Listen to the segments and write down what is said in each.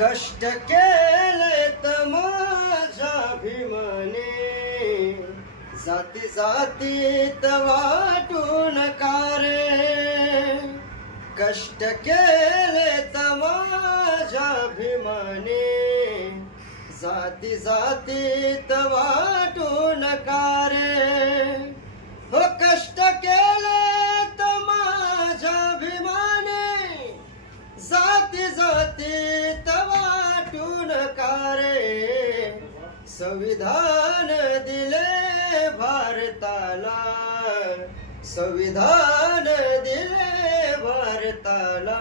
कष्ट केले तर माझ्या भीमने, जाती जातीत वाटून कारे. कष्ट केले तर माझ्या भीमने, जाती जातीत वाटून कारे. हो कष्ट केले तर माझ्या भीमाने, जाती जातीत वाटून कारे. संविधान दिले भारताला, संविधान दिले भारताला.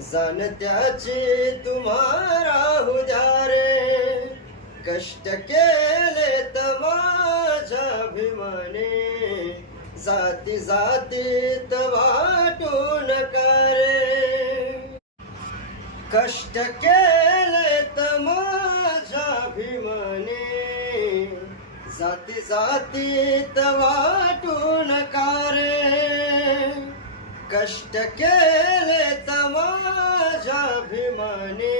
जाणत्याची तुम्हारा उद्या रे. कष्ट केले तर माझ्या भीमाने, जाती जातीत वाटून कारे. कष्ट केले तर माझ्या भीमाने, जाती जातीत वाटून कारे. कष्ट केले तर माझ्या भीमाने,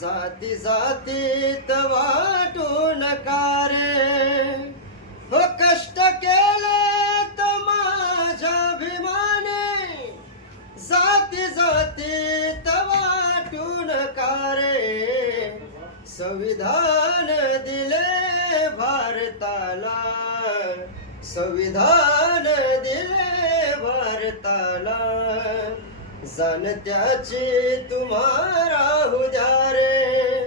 जाती जातीत वाटून कारे. हो कष्ट केले तर माझ्या भीमाने, जाती जातीत वाटून कारे. संविधान दिले भारताला, संविधान दिले भारताला. जाणत्याची तुम्हारा उद्या रे.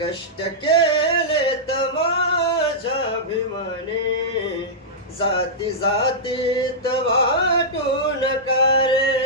कष्ट केले तर माझ्या भीमाने, जाती जातीत वाटून कारे.